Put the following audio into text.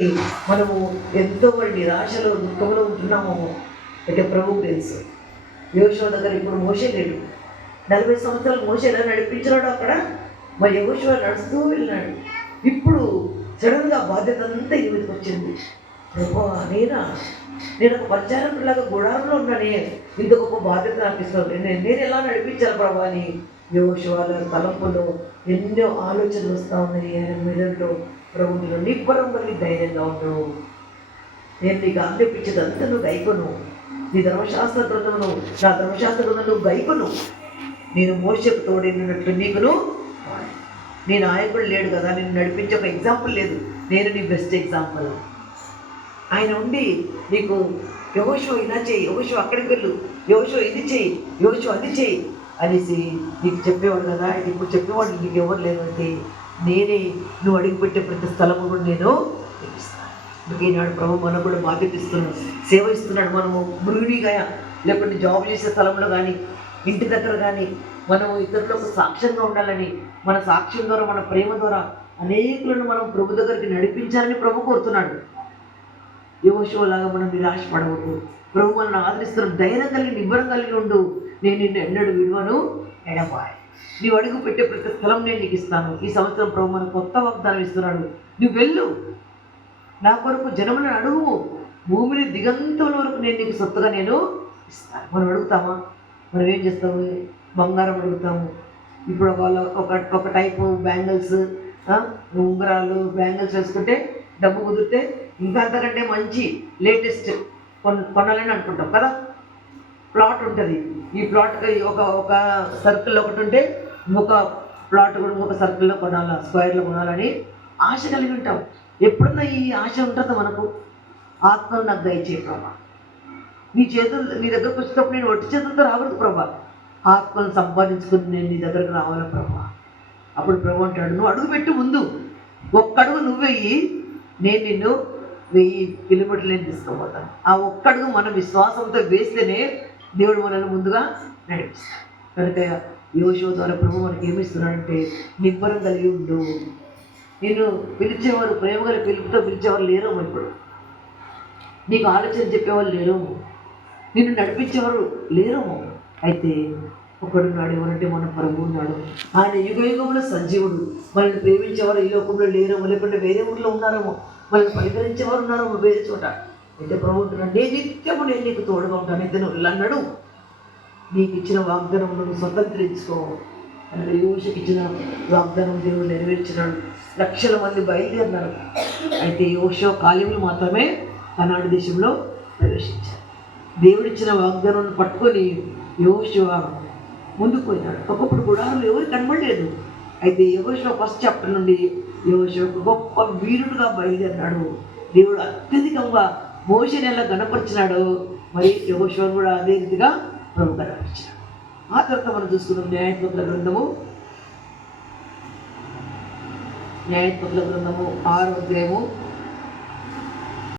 మనము ఎంతో నిరాశలో దుఃఖంలో ఉంటున్నాము అంటే ప్రభువు తెలుసు. యోషువ దగ్గర ఇప్పుడు మోషే లేడు. 40 సంవత్సరాలు మోషే ఎలా నడిపించినాడు అక్కడ, మరి యోషువ నడుస్తూ వెళ్ళినాడు. ఇప్పుడు సడన్గా బాధ్యత అంతా ఈమెకి వచ్చింది. ప్రభా నేను ఒక పరిచారకులాగా గుడారంలో ఉన్నానే, ఇంత గొప్ప బాధ్యత నాకు ఇస్తాను, నేను ఎలా నడిపించాలి ప్రభా అని యోషువ తలంపులో ఎన్నో ఆలోచనలు వస్తూ ఉన్నాయి. ఆయన మెదడులో ప్రభుత్వం నిబ్బరం కలిగి ధైర్యంగా ఉండవు. నేను నీకు ఆజ్ఞాపించేదంతా నువ్వు గైకొను, నీ ధర్మశాస్త్ర గ్రంథమును నా ధర్మశాస్త్ర గ్రంథం నువ్వు గైకొను. నేను మోషకు తోడైనట్లు నీకును నీ నాయకుడు లేడు కదా, నేను నడిపించే ఒక ఎగ్జాంపుల్ లేదు, నేను నీ బెస్ట్ ఎగ్జాంపుల్. ఆయన ఉండి నీకు యోషువ ఇలా చేయి, యోషువ అక్కడికి వెళ్ళు, యోషువ ఇది చేయి, యోషువ అది చేయి అనేసి నీకు చెప్పేవాడు కదా. ఆయన ఇప్పుడు చెప్పేవాడు నీకు ఎవరు లేరు అంటే నేనే నువ్వు అడిగిపెట్టే ప్రతి స్థలము కూడా నేను ఇస్తాను. ఈనాడు ప్రభు మనకు కూడా బాధ్యత ఇస్తున్నాడు, సేవ ఇస్తున్నాడు. మనము మృగినిగా లేకుంటే జాబ్ చేసే స్థలంలో కానీ ఇంటి దగ్గర కానీ మనము ఇతరులకు సాక్ష్యంగా ఉండాలని, మన సాక్ష్యం ద్వారా మన ప్రేమ ద్వారా అనేకులను మనం ప్రభు దగ్గరికి నడిపించాలని ప్రభు కోరుతున్నాడు. యోషువలాగా మనం నిరాశపడవద్దు. ప్రభు మనల్ని ఆదరిస్తున్నాడు. ధైర్యం కలిగి నిబ్బరం కలిగి ఉండు. నేను నిన్ను ఎన్నడూ విలువను ఎడబాయి, నీవు అడుగు పెట్టే ప్రతి స్థలం నేను నీకు ఇస్తాను. ఈ సంవత్సరం ప్రభు మనకు కొత్త వాగ్దానం ఇస్తున్నాడు. నువ్వు వెళ్ళు, నా కొరకు జనములను అడుగు, భూమిని దిగంతుల వరకు నేను నీకు సొత్తుగా నేను ఇస్తాను. మనం అడుగుతామా? మనం ఏం చేస్తాము? బంగారం అడుగుతాము. ఇప్పుడు ఒక టైపు బ్యాంగిల్స్, ఉంగరాలు బ్యాంగిల్స్ వేసుకుంటే డబ్బు కుదిరితే ఇంకా అంతకంటే మంచి లేటెస్ట్ కొనాలని అనుకుంటాం కదా. ప్లాట్ ఉంటుంది, ఈ ప్లాట్కి ఒక సర్కిల్లో ఒకటి ఉంటే ఇంకొక ప్లాట్ కూడా ఇంకొక సర్కిల్లో కొనాలా, స్క్వేర్లో కొనాలని ఆశ కలిగి ఉంటాం. ఎప్పుడన్నా ఈ ఆశ ఉంటుందో మనకు? ఆత్మను నాకు దయచేయి ప్రభా, నీ దగ్గరకు వచ్చేటప్పుడు నేను ఒట్టి చేతులతో రాకూడదు ప్రభా, ఆత్మను సంపాదించుకుని నేను నీ దగ్గరకు రావాలా ప్రభా. అప్పుడు ప్రభు అంటాడు, నువ్వు అడుగు పెట్టు, ముందు ఒక్కడుగు నువ్వు వెయ్యి, నేను నిన్ను 1000 కిలోమీటర్లు నేను తీసుకోబోతాను. ఆ ఒక్కడుగు మన విశ్వాసంతో వేస్తేనే దేవుడు మనల్ని ముందుగా నడిపిస్తాడు. కనుక యోషువ ద్వారా ప్రభు మనకి ఏమిస్తున్నాడంటే నిబ్బరం కలిగి ఉండు. నేను పిలిచేవారు, ప్రేమ గల పిలుపుతో పిలిచేవారు లేరేమో, ఇప్పుడు నీకు ఆలోచన చెప్పేవాళ్ళు లేరేమో, నిన్ను నడిపించేవారు లేరేమో. అయితే ఒకడున్నాడు, ఎవరంటే మన ప్రభు ఉన్నాడు. ఆయన యుగంలో సజీవుడు. మనల్ని ప్రేమించేవారు ఈ లోకంలో లేరేమో, లేకుంటే వేరే ఊళ్ళో ఉన్నారేమో, మనల్ని పరికరించేవారు ఉన్నారేమో వేరే చోట. అయితే ప్రభు ఉంటున్నాడు, నేను నిత్యము నేను నీకు తోడుగా ఉంటాను. అయితే నువ్వు అన్నాడు, నీకు ఇచ్చిన వాగ్దానం నువ్వు స్వతంత్రించుకో. యోషుకి ఇచ్చిన వాగ్దానం దేవుడు నెరవేర్చినాడు. లక్షల మంది బయలుదేరినారు. అయితే యోషువ కాలేములు మాత్రమే కనాడు దేశంలో ప్రవేశించారు. దేవుడిచ్చిన వాగ్దానం పట్టుకొని యోషువ ముందుకు పోయినాడు. ఒకప్పుడు గుడారంలో ఎవరు కనబడలేదు. అయితే యోషువ ఫస్ట్ చాప్టర్ నుండి యోషువ గొప్ప వీరుడుగా బయలుదేరినాడు. దేవుడు అత్యధికంగా మోషేని ఎలా గణపరిచినాడు, మరి యోషువను కూడా అదే రీతిగా ప్రభు గణపరిచినాడు. ఆ తర్వాత మనం చూసుకున్నాం న్యాయాధిపతుల గ్రంథము 6వ అధ్యాయము